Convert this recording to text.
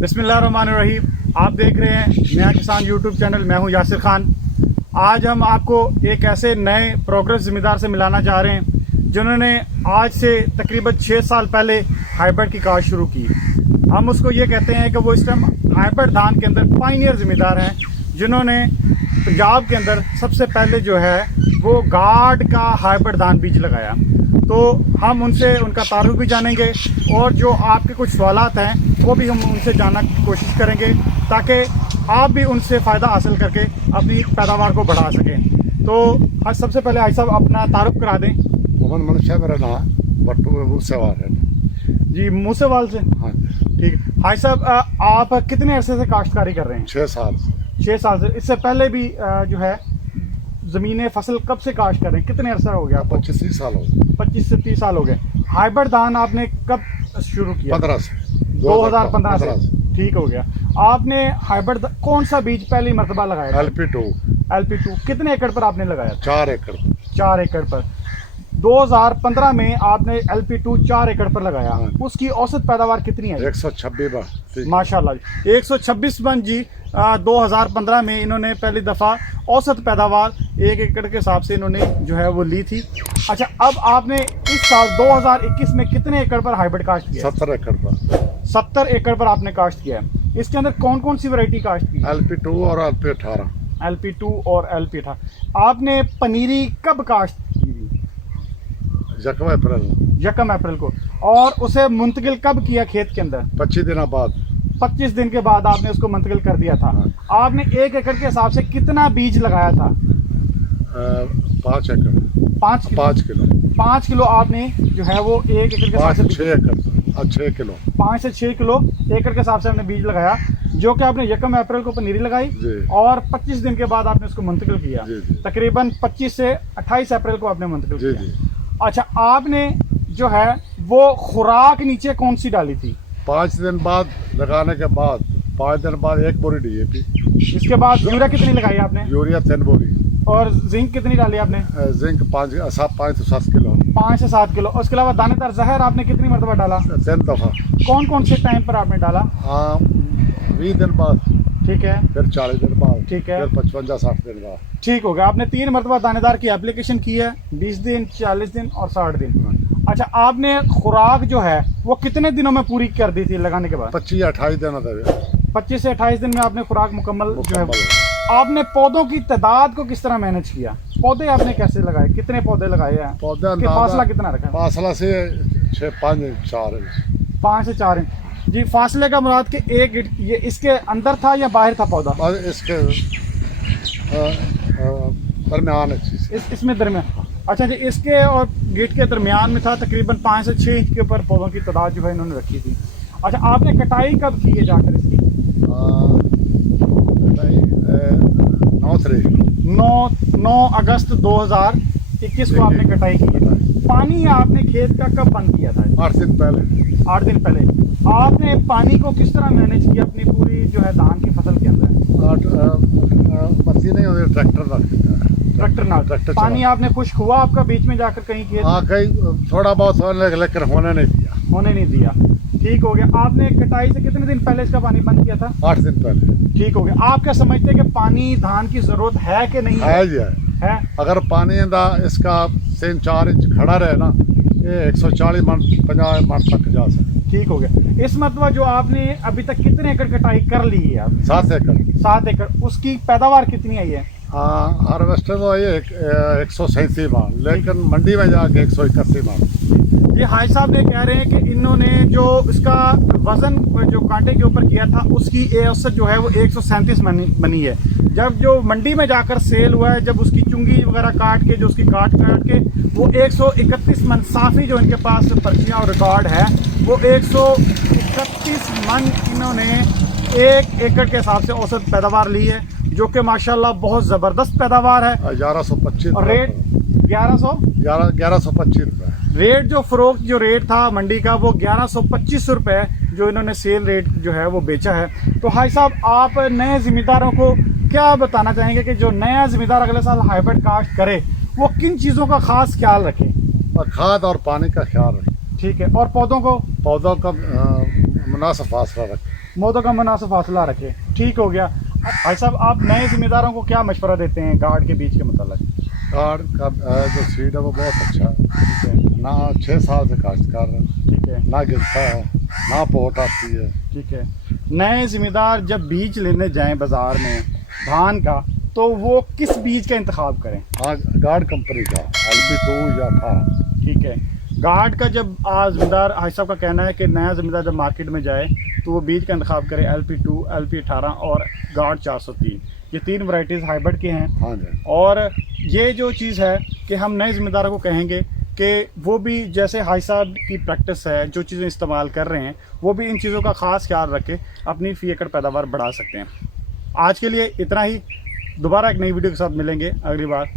बिस्मिल्लाहिर्रहमानिर्रहीम। आप देख रहे हैं नया किसान यूट्यूब चैनल। मैं हूं यासिर खान। आज हम आपको एक ऐसे नए प्रोग्रेस ज़मींदार से मिलाना चाह रहे हैं जिन्होंने आज से तकरीबन 6 साल पहले हाइब्रिड की काश्त शुरू की। हम उसको ये कहते हैं कि वो इस टाइम हाइब्रिड धान के अंदर पायनियर ज़मींदार हैं जिन्होंने पंजाब के अंदर सबसे पहले जो है वो गार्ड का हाइब्रिड धान बीज लगाया। तो हम उनसे उनका तारुफ भी जानेंगे और जो आपके कुछ सवालात हैं वो भी हम उनसे जानने की कोशिश करेंगे ताकि आप भी उनसे फ़ायदा हासिल करके अपनी पैदावार को बढ़ा सकें। तो आज सबसे पहले हाजी साहब अपना तारुफ करा दें। मोहन मनशा मेरा नाम बट्टू मूसेवाल है जी, मूसेवाल से। हाँ, ठीक। हाजी साहब आप कितने अरसे से काश्तकारी कर रहे हैं? 6 साल से। 6 साल से। इससे पहले भी जो है ज़मीनें फसल कब से काश्त कर रहे हैं? कितने अरसा हो गया? 25 साल हो गए। 25 से 30 साल हो गए। हाइब्रिड धान आपने कब शुरू किया? 15 से 2015 से। ठीक हो गया। आपने हाइब्रिड कौन सा बीज पहली मरतबा लगाया? LP2 कितने एकड़ पर आपने लगाया? 4 एकड़। 4 एकड़ पर 2015 में आपने LP2 4 एकड़ पर लगाया। हाँ। उसकी औसत पैदावार कितनी है? 126 मन। माशाल्लाह जी, 126 मन जी। 2015 में इन्होंने पहली दफ़ा औसत पैदावार 1 एकड़ के हिसाब से इन्होंने जो है वो ली थी। अच्छा, अब आपने इस साल 2021 में कितने एकड़ पर हाइब्रिड काश्त किया? 70 एकड़ पर। 70 एकड़ पर आपने काश्त किया है। इसके अंदर कौन कौन सी वैरायटी काश्त की? LP2 और LP18। LP2 और LP18। आपने पनीरी कब काश्त की? 1 अप्रैल को। और उसे मुंतकिल कब किया खेत के अंदर? 25 दिन बाद। 25 दिन के बाद आपने उसको मुंतकिल कर दिया था। आपने 1 एकड़ के हिसाब से कितना बीज लगाया था? 5 एकड़। 5 किलो। 5 किलो आपने जो है वो 1 एकड़ के हिसाब से 6 एकड़। 6 किलो। 5 से 6 किलो एकड़ के हिसाब से आपने बीज लगाया, जो कि आपने 1 अप्रैल को पनीरी लगाई और 25 दिन के बाद आपने उसको मुंतकिल किया। तकरीबन 25 से 28 अप्रैल को आपने मुंतकिल किया। अच्छा, आपने जो है वो खुराक नीचे कौन सी डाली थी? 5 दिन बाद लगाने के बाद 5 दिन बाद 1 बोरी DAP। इसके बाद यूरिया कितनी लगाई आपने? यूरिया 3 बोरी। और जिंक कितनी डाली आपने? जिंक 5 से 7 किलो। 5 से 7 किलो। उसके अलावा दानेदार जहर आपने कितनी मरतबा डाला? 3 दफ़ा। कौन कौन से टाइम पर आपने डाला? 20 दिन बाद। ठीक है। फिर 40 दिन बाद। ठीक है। फिर 55-60 दिन बाद। ठीक हो गया। आपने 3 मरतबा दानेदार की एप्लीकेशन की है, 20 दिन, 40 दिन और 60 दिन। अच्छा, आपने खुराक जो है वो कितने दिनों में पूरी कर दी थी लगाने के बाद? 25-28 दिन। 25 से 28 दिन में आपने खुराक मुकम्मल जो है। आपने पौधों की तादाद को किस तरह मैनेज किया? पौधे आपने कैसे लगाए? कितने पौधे लगाए हैं? पौधे फासला कितना रखा? फासला से 5 इंच 4 इंच। 5 से 4 इंच जी। फासले का मुराद कि एक ये इसके अंदर था या बाहर था पौधा? इसके दरमियान इसमें दरमियान। अच्छा जी, इसके और गेट के दरमियान में था। तकरीबन 5 से 6 इंच के ऊपर पौधों की तादाद जो है इन्होंने रखी थी। अच्छा, आपने कटाई कब की है जाकर इसकी? 9 अगस्त 2021 को आपने कटाई की है। पानी आपने खेत का कब बंद किया था? 8 दिन पहले। 8 दिन पहले। आपने पानी को किस तरह मैनेज किया अपनी पूरी जो है धान की फसल के अंदर? बत्ती नहीं होती, ट्रैक्टर पानी आपने खुश्क हुआ आपका बीच में जाकर कहीं खेत? हाँ, कहीं थोड़ा बहुत होने, लेकिन होने नहीं दिया। ठीक हो गया। आपने कटाई से कितने दिन पहले इसका पानी बंद किया था? 8 दिन पहले। ठीक हो गया। आप क्या समझते हैं कि पानी धान की जरूरत है कि नहीं है? अगर पानी इसका 3-4 इंच खड़ा रहे ना, ये 140 मन 50 मन तक जा सकते। ठीक हो गया। इस मतलब जो आपने अभी तक कितने एकड़ कटाई कर ली है? 7 एकड़। 7 एकड़। उसकी पैदावार कितनी आई है? हार्वेस्टर तो ये 137 मान, लेकिन मंडी में जाके 181 मान। ये हाजी साहब ने कह रहे हैं कि इन्होंने जो इसका वजन जो कांटे के ऊपर किया था उसकी औसत जो है वो 137 बनी है। जब जो मंडी में जाकर सेल हुआ है, जब उसकी चुंगी वगैरह काट के, जो उसकी काट के वो 131 मन साफी जो इनके पास पर्चियाँ और रिकॉर्ड है वो 131 मन इन्होंने 1 एकड़ के हिसाब से औसत पैदावार ली है, जो कि माशाल्लाह बहुत ज़बरदस्त पैदावार है। 1125 और रेट 1125 रुपये। रेट जो फरोख्त जो रेट था मंडी का वो 1125 रुपये जो इन्होंने सेल रेट जो है वो बेचा है। तो हाजी साहब, आप नए ज़मींदारों को क्या बताना चाहेंगे कि जो नया ज़मींदार अगले साल हाइब्रिड काश्त करे वो किन चीज़ों का खास ख्याल रखें? खाद और पानी का ख्याल रखें। ठीक है। और पौधों का मुनासिब फासला रखें। मौतों का मुनासिब फासला रखें। ठीक हो गया। भाई साहब, आप नए जिम्मेदारों को क्या मशवरा देते हैं गार्ड के बीज के मतलब? गार्ड का जो सीड है वो बहुत अच्छा है। ठीक है, ना 6 साल से काश्त कर रहे हैं, ठीक है, ना गिरता है, ना पोट आती है। ठीक है। नए जिम्मेदार जब बीज लेने जाएं बाजार में धान का, तो वो किस बीज का इंतखाब करें? हाँ, गार्ड कंपनी का LP2 या 18। ठीक है। गार्ड का जब जिम्मेदार हाई साहब का कहना है कि नया जिम्मेदार जब मार्केट में जाए तो वो बीज का इंतखाब करे LP2, LP18 और गार्ड 403। ये 3 वैरायटीज़ हाइब्रिड के हैं। हाँ जी। और ये जो चीज़ है कि हम नए ज़िम्मेदारों को कहेंगे कि वो भी जैसे हाई साहब की प्रैक्टिस है, जो चीज़ें इस्तेमाल कर रहे हैं, वो भी इन चीज़ों का ख़ास ख्याल रख के अपनी फ़ी एकड़ पैदावार बढ़ा सकते हैं। आज के लिए इतना ही। दोबारा एक नई वीडियो के साथ मिलेंगे अगली बार।